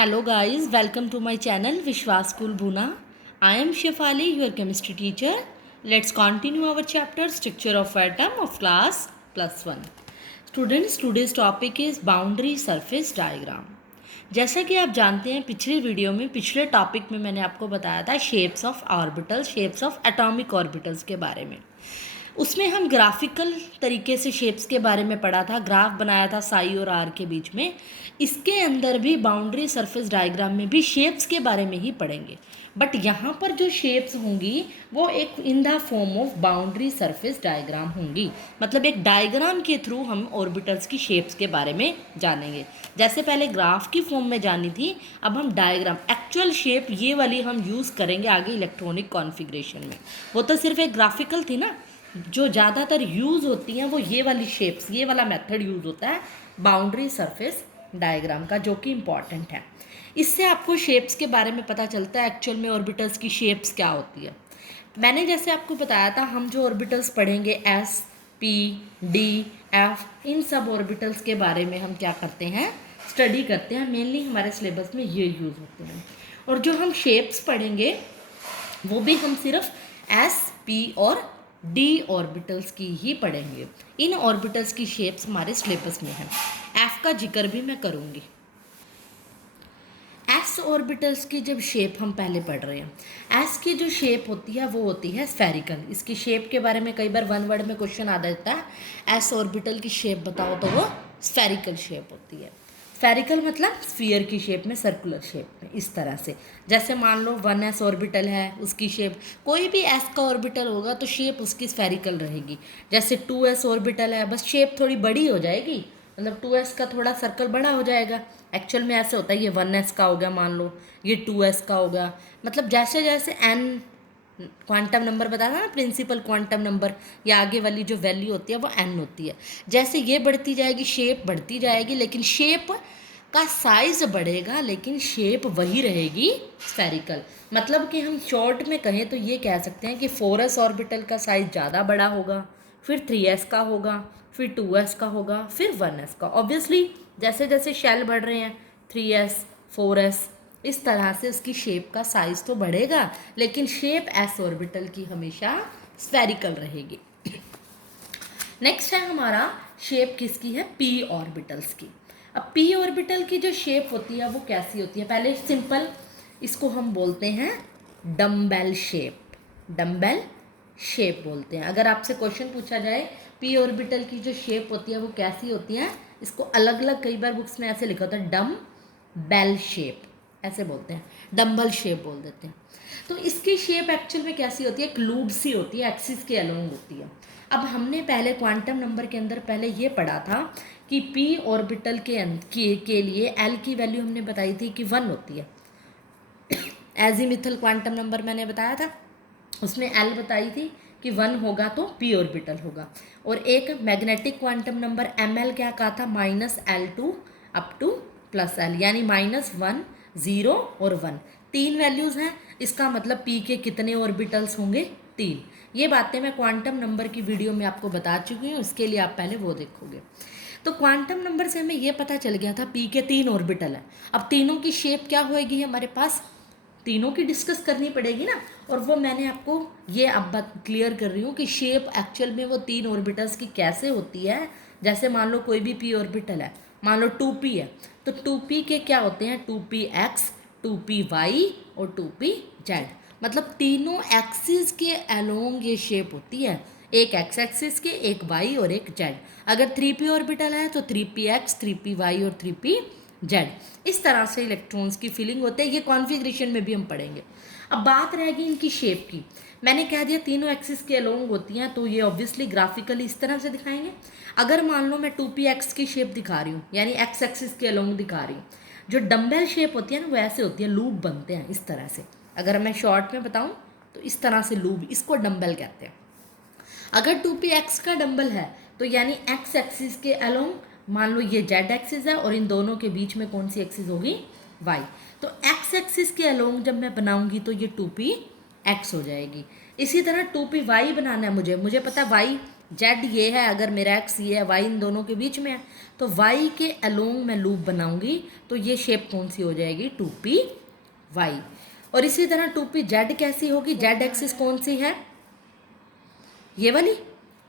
Hello guys, welcome to my channel Vishwas School Buna. I am Shefali, your chemistry teacher. Let's continue our chapter Structure of Atom of class +1. Students, today's topic is Boundary Surface Diagram. जैसा कि आप जानते हैं पिछले video में पिछले topic में मैंने आपको बताया था shapes of orbitals, shapes of atomic orbitals के बारे में। उसमें हम ग्राफिकल तरीके से शेप्स के बारे में पढ़ा था, ग्राफ बनाया था साई और आर के बीच में। इसके अंदर भी बाउंड्री सरफेस डायग्राम में भी शेप्स के बारे में ही पढ़ेंगे, बट यहाँ पर जो शेप्स होंगी वो एक in the form of boundary surface diagram होंगी। मतलब एक डायग्राम के थ्रू हम ऑर्बिटल्स की शेप्स के बारे में जानेंगे। जैसे पहले ग्राफ की फॉर्म में जानी थी, अब हम डायग्राम एक्चुअल शेप ये वाली हम यूज़ करेंगे आगे इलेक्ट्रॉनिक कॉन्फ़िगरेशन में। वो तो सिर्फ एक ग्राफिकल थी ना, जो ज़्यादातर यूज़ होती हैं वो ये वाली शेप्स, ये वाला मेथड यूज़ होता है बाउंड्री सरफेस डायग्राम का, जो कि इम्पॉर्टेंट है। इससे आपको शेप्स के बारे में पता चलता है एक्चुअल में ऑर्बिटल्स की शेप्स क्या होती है। मैंने जैसे आपको बताया था, हम जो ऑर्बिटल्स पढ़ेंगे एस, पी, डी, एफ, इन सब ऑर्बिटल्स के बारे में हम क्या करते हैं, स्टडी करते हैं। मेनली हमारे सिलेबस में ये यूज़ होते हैं। और जो हम शेप्स पढ़ेंगे वो भी हम सिर्फ एस, पी और डी ऑर्बिटल्स की ही पढ़ेंगे। इन ऑर्बिटल्स की शेप्स हमारे सिलेबस में है। एफ का जिक्र भी मैं करूँगी। एस ऑर्बिटल्स की जब शेप हम पहले पढ़ रहे हैं, एस की जो शेप होती है वो होती है स्फेरिकल। इसकी शेप के बारे में कई बार वन वर्ड में क्वेश्चन आ जाता है, एस ऑर्बिटल की शेप बताओ, तो वो स्फेरिकल शेप होती है। स्फेरिकल मतलब स्फीयर की शेप में, सर्कुलर शेप में, इस तरह से। जैसे मान लो 1s ऑर्बिटल है, उसकी शेप, कोई भी एस का ऑर्बिटल होगा तो शेप उसकी स्फेरिकल रहेगी। जैसे 2s ऑर्बिटल है, बस शेप थोड़ी बड़ी हो जाएगी, मतलब 2s का थोड़ा सर्कल बड़ा हो जाएगा। एक्चुअल में ऐसे होता है, ये 1s का हो गया, मान लो ये 2s का होगा। मतलब जैसे जैसे n क्वांटम नंबर बताया ना, प्रिंसिपल क्वांटम नंबर, या आगे वाली जो वैल्यू होती है वो n होती है। जैसे ये बढ़ती जाएगी, शेप बढ़ती जाएगी, लेकिन शेप का साइज बढ़ेगा लेकिन शेप वही रहेगी स्फेरिकल। मतलब कि हम शॉर्ट में कहें तो ये कह सकते हैं कि 4s ऑर्बिटल का साइज ज़्यादा बड़ा होगा, फिर 3s का होगा, फिर 2s का होगा, फिर 1s का। ऑब्वियसली जैसे जैसे शेल बढ़ रहे हैं 3s, 4s, इस तरह से उसकी शेप का साइज तो बढ़ेगा, लेकिन शेप एस ऑर्बिटल की हमेशा स्फेरिकल रहेगी। नेक्स्ट है हमारा शेप किसकी है, पी ऑर्बिटल्स की। अब पी ऑर्बिटल की जो शेप होती है वो कैसी होती है, पहले सिंपल इसको हम बोलते हैं डम्बेल शेप। डम्बेल शेप बोलते हैं। अगर आपसे क्वेश्चन पूछा जाए पी ऑर्बिटल की जो शेप होती है वो कैसी होती है, इसको अलग अलग कई बार बुक्स में ऐसे लिखा होता है, डम बेल शेप ऐसे बोलते हैं, डम्बल शेप बोल देते हैं। तो इसकी शेप एक्चुअल में कैसी होती है, एक लूब सी होती है, एक्सिस के अलोंग होती है। अब हमने पहले क्वांटम नंबर के अंदर पहले ये पढ़ा था कि पी ऑर्बिटल के लिए एल की वैल्यू हमने बताई थी कि 1 होती है। एजीमिथल क्वांटम नंबर मैंने बताया था, उसमें एल बताई थी कि 1 होगा तो पी ऑर्बिटल होगा। और एक magnetic quantum number M L क्या कहा था, -L2 अप टू +L, यानी -1, 0 और 1, 3 वैल्यूज़ हैं। इसका मतलब पी के कितने ऑर्बिटल्स होंगे, 3। ये बातें मैं क्वांटम नंबर की वीडियो में आपको बता चुकी हूँ, इसके लिए आप पहले वो देखोगे। तो क्वांटम नंबर से हमें ये पता चल गया था पी के 3 ऑर्बिटल है। अब तीनों की शेप क्या होएगी हमारे पास, तीनों की डिस्कस करनी पड़ेगी ना। और वो मैंने आपको ये अब बात क्लियर कर रही हूँ कि शेप एक्चुअल में वो 3 ऑर्बिटल्स की कैसे होती है। जैसे मान लो कोई भी पी ऑर्बिटल है, मान लो 2p है, तो 2p के क्या होते हैं, 2px, 2py और 2pz। मतलब तीनों एक्सिस के अलोंग ये शेप होती है, एक एक्स एक्सिस के, एक वाई और एक जेड। अगर 3p ऑर्बिटल है तो 3px, 3py और 3pz। इस तरह से इलेक्ट्रॉन्स की फिलिंग होते हैं, ये कॉन्फ़िगरेशन में भी हम पढ़ेंगे। अब बात रहेगी इनकी शेप की। मैंने कह दिया तीनों एक्सिस के अलोंग होती हैं, तो ये ऑब्वियसली ग्राफिकली इस तरह से दिखाएंगे। अगर मान लो मैं 2px की शेप दिखा रही हूँ, यानी एक्स एक्सिस के अलोंग दिखा रही हूँ, जो डम्बेल शेप होती है ना वो ऐसे होती है, लूप बनते हैं इस तरह से। अगर मैं शॉर्ट में बताऊँ तो इस तरह से लूप, इसको डम्बेल कहते हैं। अगर 2px का डम्बल है तो यानी एक्स एक्सिस के अलोंग, मान लो ये जेड एक्सिस है और इन दोनों के बीच में कौन सी एक्सिस होगी, वाई। तो एक्स एक्सिस के अलोंग जब मैं बनाऊंगी तो ये 2px हो जाएगी। इसी तरह 2py बनाना है मुझे पता है वाई जेड ये है, अगर मेरा एक्स ये है, वाई इन दोनों के बीच में है, तो वाई के अलोंग मैं लूप बनाऊंगी तो ये शेप कौन सी हो जाएगी, 2p वाई। और इसी तरह 2p जेड कैसी होगी, जेड एक्सिस कौन सी है, ये वाली,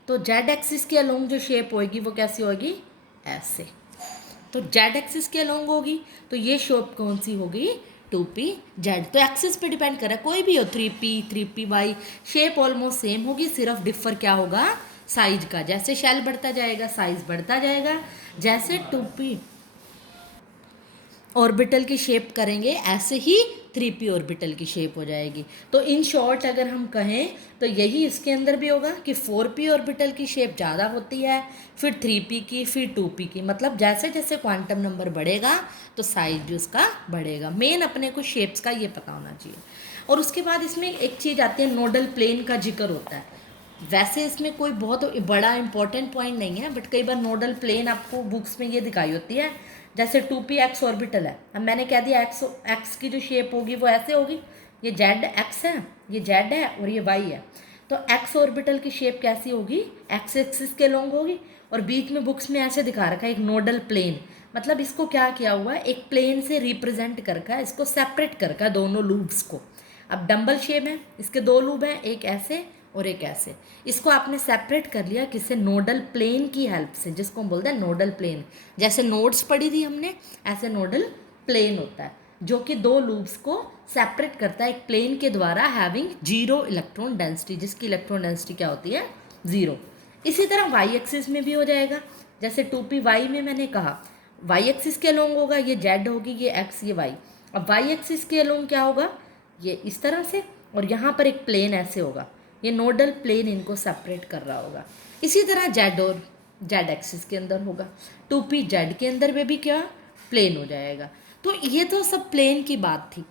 तो जेड एक्सिस के अलोंग जो शेप होगी वो कैसी होगी, ऐसे। तो जेड एक्सिस के अलोंग होगी तो ये शेप कौन सी होगी, 2p जेड। तो एक्सिस पे डिपेंड कर रहा है, कोई भी हो 3p Y, shape almost same होगी, सिर्फ डिफर क्या होगा, साइज का। जैसे शेल बढ़ता जाएगा साइज बढ़ता जाएगा, जैसे 2p ऑर्बिटल की शेप करेंगे ऐसे ही 3p ऑर्बिटल की शेप हो जाएगी। तो इन शॉर्ट अगर हम कहें तो यही इसके अंदर भी होगा कि 4p ऑर्बिटल की शेप ज़्यादा होती है, फिर 3p की, फिर 2p की। मतलब जैसे जैसे क्वांटम नंबर बढ़ेगा तो साइज भी उसका बढ़ेगा। मेन अपने को शेप्स का ये पता होना चाहिए। और उसके बाद इसमें एक चीज़ आती है, नोडल प्लेन का जिक्र होता है। वैसे इसमें कोई बहुत बड़ा इंपॉर्टेंट पॉइंट नहीं है, बट कई बार नोडल प्लेन आपको बुक्स में ये दिखाई होती है। जैसे 2p एक्स ऑर्बिटल है, अब मैंने कह दिया एक्स की जो शेप होगी वो ऐसे होगी, ये जेड एक्स है, ये जेड है और ये वाई है। तो एक्स ऑर्बिटल की शेप कैसी होगी, एक्स एक्सिस के लॉन्ग होगी। और बीच में बुक्स में ऐसे दिखा रखा है एक नोडल प्लेन, मतलब इसको क्या किया हुआ है, एक प्लेन से रिप्रेजेंट करके इसको सेपरेट करके दोनों लूप्स को। अब डंबल शेप है, इसके दो लूप हैं, एक ऐसे और एक ऐसे, इसको आपने सेपरेट कर लिया किससे, नोडल प्लेन की हेल्प से, जिसको हम बोलते हैं नोडल प्लेन। जैसे नोड्स पढ़ी थी हमने, ऐसे नोडल प्लेन होता है जो कि दो लूप्स को सेपरेट करता है एक प्लेन के द्वारा, हैविंग जीरो इलेक्ट्रॉन डेंसिटी, जिसकी इलेक्ट्रॉन डेंसिटी क्या होती है, जीरो। इसी तरह वाई एक्सिस में भी हो जाएगा। जैसे 2p वाई में मैंने कहा वाई एक्सिस के अलोंग होगा, ये जेड होगी, ये एक्स, ये वाई। अब वाई एक्सिस के अलोंग क्या होगा, ये इस तरह से, और यहाँ पर एक प्लेन ऐसे होगा, ये नोडल प्लेन इनको सेपरेट कर रहा होगा। इसी तरह जेड और जेड एक्सिस के अंदर होगा, 2p जेड के अंदर में भी क्या प्लेन हो जाएगा। तो ये तो सब प्लेन की बात थी,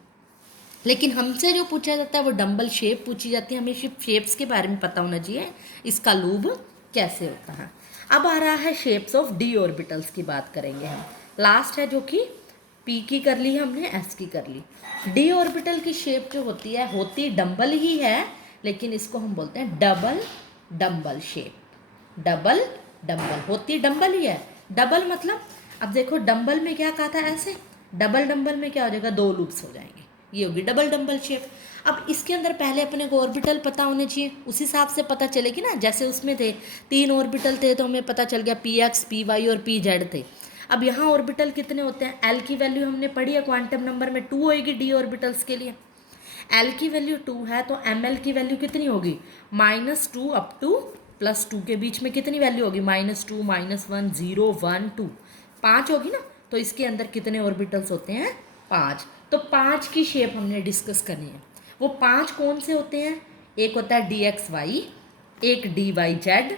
लेकिन हमसे जो पूछा जाता है वो डंबल शेप पूछी जाती है। हमें शेप्स के बारे में पता होना चाहिए, इसका लूब कैसे होता है। अब आ रहा है शेप्स ऑफ डी ऑर्बिटल्स की बात करेंगे हम। लास्ट है जो कि पी की कर ली हमने, एस की कर ली। डी ऑर्बिटल की शेप जो होती है, होती डंबल ही है, लेकिन इसको हम बोलते हैं double dumbbell shape. Double dumbbell होती डंबल ही है। डबल मतलब, अब देखो डंबल में क्या कहा था, ऐसे, डबल डंबल में क्या हो जाएगा, दो लूप्स हो जाएंगे, ये होगी डबल डंबल शेप। अब इसके अंदर पहले अपने को ऑर्बिटल पता होने चाहिए, उस हिसाब से पता चलेगी ना। जैसे उसमें थे 3 ऑर्बिटल थे तो हमें पता चल गया पी एक्स, पी वाई और पी जेड थे। अब यहाँ ऑर्बिटल कितने होते हैं, एल की वैल्यू हमने पढ़ी है क्वांटम नंबर में 2 होएगी डी ऑर्बिटल्स के लिए। एल की वैल्यू 2 है तो एम एल की वैल्यू कितनी होगी, -2 अप टू +2 के बीच में कितनी वैल्यू होगी, -2, -1, 0, 1, 2, 5 होगी ना। तो इसके अंदर कितने ऑर्बिटल्स होते हैं, 5। तो 5 की शेप हमने डिस्कस करनी है। वो 5 कौन से होते हैं, एक होता है डी एक्स वाई, एक डी वाई जेड,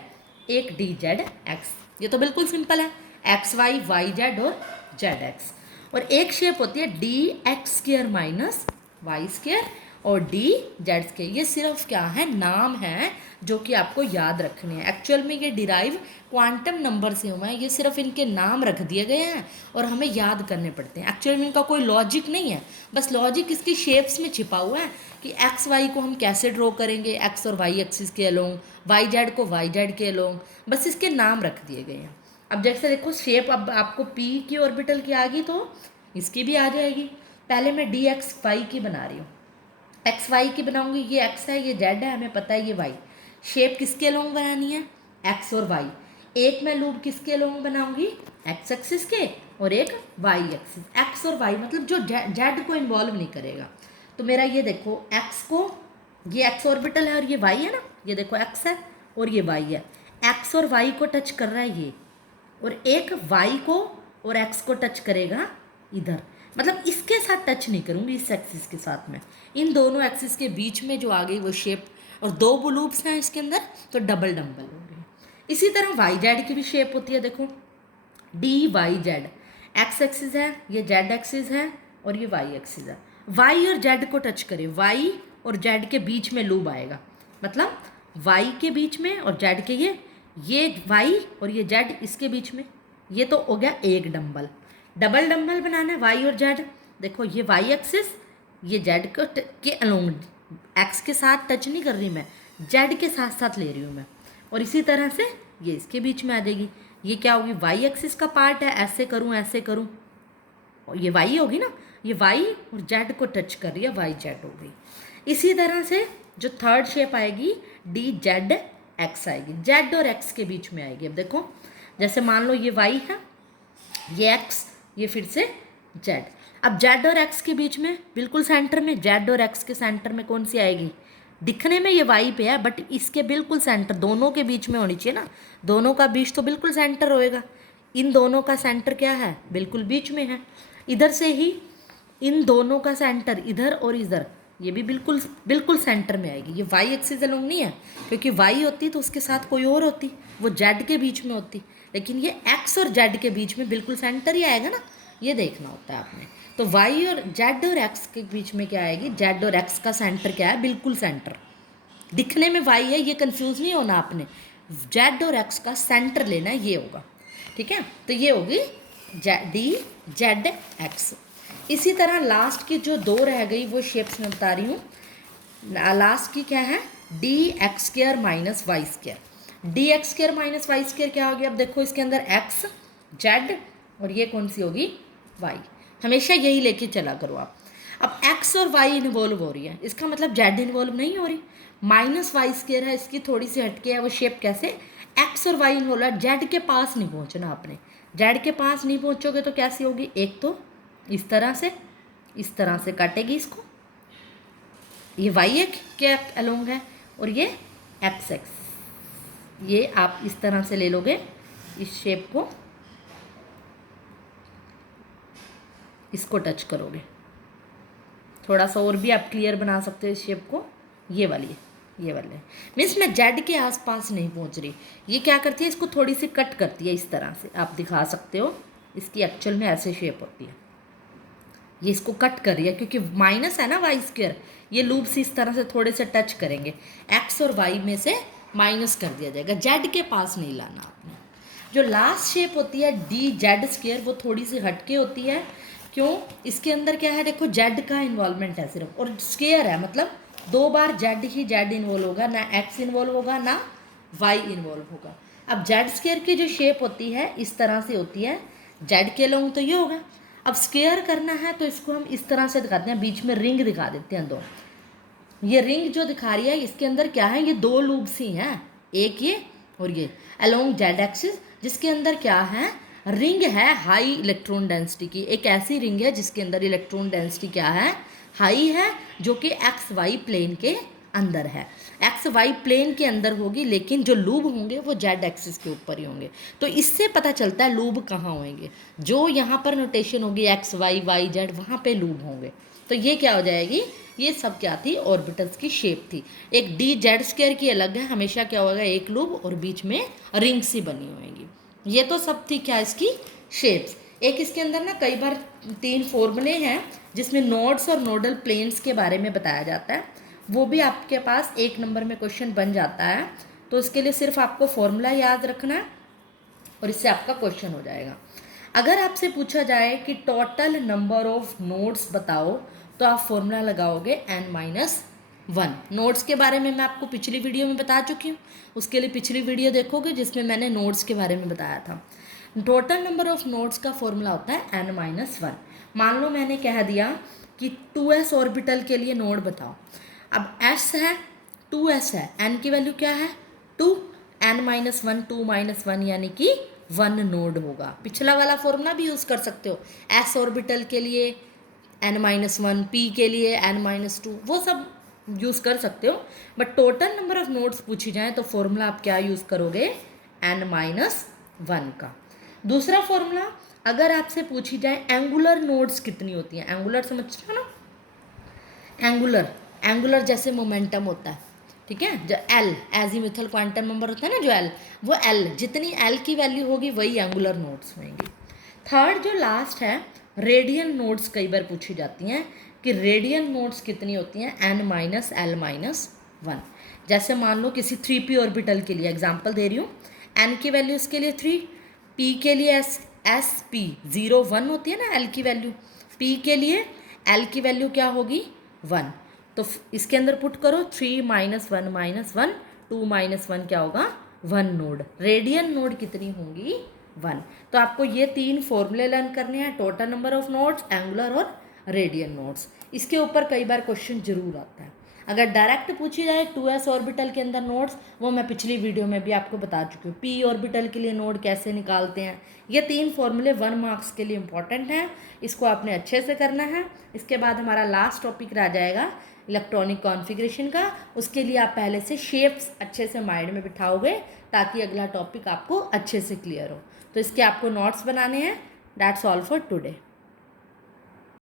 एक डी जेड एक्स। ये तो बिल्कुल सिंपल है, एक्स वाई, वाई जेड और जेड एक्स। और एक शेप होती है D X square minus Y square और डी जेड स्क्र। ये सिर्फ क्या है, नाम है जो कि आपको याद रखने हैं। एक्चुअल में ये डिराइव क्वांटम नंबर से हुआ है, ये सिर्फ इनके नाम रख दिए गए हैं और हमें याद करने पड़ते हैं। एक्चुअल में इनका कोई लॉजिक नहीं है, बस लॉजिक इसकी शेप्स में छिपा हुआ है कि एक्स वाई को हम कैसे ड्रॉ करेंगे, एक्स और वाई एक्सिस के अलोंग, वाई जेड को वाई जेड के अलोंग, बस इसके नाम रख दिए गए हैं। अब जैसे देखो शेप, अब आपको पी की ऑर्बिटल की आ गई तो इसकी भी आ जाएगी। पहले मैं डी एक्स वाई की बना रही हूँ, एक्स वाई की बनाऊंगी, ये एक्स है, ये जेड है, हमें पता है ये वाई। शेप किसके अलोंग बनानी है, एक्स और वाई। एक मैं लूप किसके अलोंग बनाऊंगी, एक्स एक्सिस के, और एक वाई एक्सिस। एक्स और वाई मतलब जो जेड को इन्वॉल्व नहीं करेगा। तो मेरा ये देखो एक्स को, ये एक्स ऑर्बिटल है और ये वाई है ना, ये देखो एक्स है और ये वाई है। एक्स और वाई को टच कर रहा है ये, और एक वाई को और एक्स को टच करेगा इधर, मतलब इसके साथ टच नहीं करूँगी, इस एक्सिस के साथ में। इन दोनों एक्सिस के बीच में जो आ गई वो शेप, और दो लूप्स हैं इसके अंदर, तो डबल डंबल हो गए। इसी तरह वाई जेड की भी शेप होती है, देखो D Y Z, X axis है, ये जेड एक्सिस है और ये वाई एक्सिस है। वाई और जेड को टच करे, वाई और जेड के बीच में लूप आएगा, मतलब वाई के बीच में और जेड के ये वाई और ये जेड इसके बीच में, ये तो हो गया एक डंबल। डबल डंबल बनाना है वाई और जेड, देखो ये वाई एक्सिस, ये जेड के अलोंग, एक्स के साथ टच नहीं कर रही मैं, जेड के साथ साथ ले रही हूँ मैं। और इसी तरह से ये इसके बीच में आ जाएगी। ये क्या होगी, वाई एक्सिस का पार्ट है, ऐसे करूँ और ये वाई होगी ना, ये वाई और जेड को टच कर रही है, वाई जेड हो गई। इसी तरह से जो थर्ड शेप आएगी डी जेड एक्स आएगी, जेड और एक्स के बीच में आएगी। अब देखो जैसे मान लो ये वाई है, ये एक्स, ये फिर से जेड। अब जेड और एक्स के बीच में बिल्कुल सेंटर में, जेड और एक्स के सेंटर में कौन सी आएगी, दिखने में ये वाई पे है बट इसके बिल्कुल सेंटर, दोनों के बीच में होनी चाहिए ना, दोनों का बीच तो बिल्कुल सेंटर होएगा। इन दोनों का सेंटर क्या है, बिल्कुल बीच में है। इधर से ही इन दोनों का सेंटर इधर और इधर, ये भी बिल्कुल बिल्कुल सेंटर में आएगी। ये वाई एक्सिस अलोंग नहीं है, क्योंकि वाई होती तो उसके साथ कोई और होती, वो जेड के बीच में होती, लेकिन ये एक्स और जेड के बीच में बिल्कुल सेंटर ही आएगा ना, ये देखना होता है आपने। तो वाई और जेड और एक्स के बीच में क्या आएगी, जेड और एक्स का सेंटर क्या है, बिल्कुल सेंटर। दिखने में वाई है, ये कंफ्यूज नहीं होना आपने, जेड और एक्स का सेंटर लेना है, ये होगा। ठीक है, तो ये होगी डी जेड एक्स। इसी तरह लास्ट की जो दो रह गई वो शेप्स मैं बता रही हूँ। लास्ट की क्या है, D X square minus Y square. D X square minus Y square क्या हो गया, अब देखो इसके अंदर एक्स जेड और ये कौन सी होगी, वाई। हमेशा यही लेके चला करो आप। अब एक्स और वाई इन्वॉल्व हो रही है, इसका मतलब जेड इन्वॉल्व नहीं हो रही। माइनस वाई स्क्र है, इसकी थोड़ी सी हटके है वो शेप, कैसे, एक्स और वाई इन्वॉल्व है, जेड के पास नहीं पहुँचना आपने। जेड के पास नहीं पहुँचोगे तो कैसी होगी, एक तो इस तरह से काटेगी इसको, ये वाई एक के अलोंग है और ये एक्स एक्स, ये आप इस तरह से ले लोगे इस शेप को, इसको टच करोगे। थोड़ा सा और भी आप क्लियर बना सकते हो इस शेप को, ये वाली मीन्स मैं जेड के आसपास नहीं पहुंच रही। ये क्या करती है, इसको थोड़ी सी कट करती है, इस तरह से आप दिखा सकते हो, इसकी एक्चुअल में ऐसे शेप होती है, ये इसको कट कर रही है क्योंकि माइनस है ना वाई स्क्र, ये लूप्स इस तरह से थोड़े से टच करेंगे, एक्स और वाई में से माइनस कर दिया जाएगा, जेड के पास नहीं लाना आपने। जो लास्ट शेप होती है डी जेड स्क्र, वो थोड़ी सी हटके होती है, क्यों, इसके अंदर क्या है, देखो जेड का इन्वॉल्वमेंट है सिर्फ, और स्क्र है मतलब दो बार जेड ही जेड इन्वॉल्व होगा, ना एक्स इन्वॉल्व होगा ना वाई इन्वॉल्व होगा। अब जेड स्क्र की जो शेप होती है इस तरह से होती है, जेड के लोग तो ये होगा। अब स्क्वायर करना है तो इसको हम इस तरह से दिखाते हैं, बीच में रिंग दिखा देते हैं दो। ये रिंग जो दिखा रही है इसके अंदर क्या है, ये दो लूप्स ही हैं, एक ये और ये अलोंग जेड एक्सिस, जिसके अंदर क्या है, रिंग है हाई इलेक्ट्रॉन डेंसिटी की। एक ऐसी रिंग है जिसके अंदर इलेक्ट्रॉन डेंसिटी क्या है, हाई है, जो कि एक्स वाई प्लेन के अंदर है, एक्स वाई प्लेन के अंदर होगी, लेकिन जो लूब होंगे वो जेड एक्सिस के ऊपर ही होंगे। तो इससे पता चलता है लूब कहाँ होंगे, जो यहाँ पर नोटेशन होगी एक्स वाई वाई जेड, वहाँ पे लूब होंगे। तो ये क्या हो जाएगी, ये सब क्या थी, ऑर्बिटल्स की शेप थी। एक डी जेड स्क्वायर की अलग है, हमेशा क्या होगा, एक लूब और बीच में रिंग सी बनी होगी। ये तो सब थी क्या इसकी शेप्स। एक इसके अंदर ना कई बार 3 फॉर्मूले हैं जिसमें नोड्स और नोडल प्लेन्स के बारे में बताया जाता है, वो भी आपके पास 1 नंबर में क्वेश्चन बन जाता है। तो इसके लिए सिर्फ आपको फॉर्मूला याद रखना है और इससे आपका क्वेश्चन हो जाएगा। अगर आपसे पूछा जाए कि टोटल नंबर ऑफ नोड्स बताओ, तो आप फॉर्मूला लगाओगे n-1। नोड्स के बारे में मैं आपको पिछली वीडियो में बता चुकी हूँ, उसके लिए पिछली वीडियो देखोगे जिसमें मैंने नोड्स के बारे में बताया था। टोटल नंबर ऑफ नोड्स का फॉर्मूला होता है n-1। मान लो मैंने कह दिया कि 2s ऑर्बिटल के लिए नोड बताओ। अब s है, 2s है, n की वैल्यू क्या है 2, n-1 2-1 यानी कि 1 नोड होगा। पिछला वाला फॉर्मूला भी यूज़ कर सकते हो, s ऑर्बिटल के लिए n-1, p के लिए n-2, वो सब यूज़ कर सकते हो। But total number of nodes पूछी जाए तो फॉर्मूला आप क्या यूज़ करोगे, n-1 का। दूसरा फॉर्मूला, अगर आपसे पूछी जाए एंगुलर नोड्स कितनी होती हैं, एंगुलर समझते हो ना, एंगुलर जैसे मोमेंटम होता है, ठीक है, जो एल एजीमुथल क्वांटम नंबर होता है ना, जो एल, वो एल, जितनी एल की वैल्यू होगी वही एंगुलर नोड्स होंगी। थर्ड जो लास्ट है, रेडियल नोड्स कई बार पूछी जाती हैं कि रेडियल नोड्स कितनी होती हैं, n-l-1। जैसे मान लो किसी 3p ऑर्बिटल के लिए एग्जांपल दे रही हूँ, n की वैल्यू इसके लिए 3, p के लिए sp 0-1 होती है ना l की वैल्यू, p के लिए l की वैल्यू क्या होगी 1। तो इसके अंदर पुट करो 3-1 -1 2-1 क्या होगा 1 नोड। रेडियन नोड कितनी होंगी? 1। तो आपको ये 3 फॉर्मूले लर्न करने हैं, total number of nodes, angular और रेडियन नोड्स। इसके ऊपर कई बार क्वेश्चन जरूर आता है। अगर डायरेक्ट पूछी जाए 2s ऑर्बिटल के अंदर नोड्स, वो मैं पिछली वीडियो में भी आपको बता चुकी हूँ। p ऑर्बिटल के लिए नोड कैसे निकालते हैं, ये 3 फॉर्मूले 1 मार्क्स के लिए इंपॉर्टेंट हैं, इसको आपने अच्छे से करना है। इसके बाद हमारा लास्ट टॉपिक रह जाएगा इलेक्ट्रॉनिक कॉन्फ़िगरेशन का। उसके लिए आप पहले से शेप्स अच्छे से माइंड में बिठाओगे ताकि अगला टॉपिक आपको अच्छे से क्लियर हो। तो इसके आपको नोट्स बनाने हैं। That's all for today.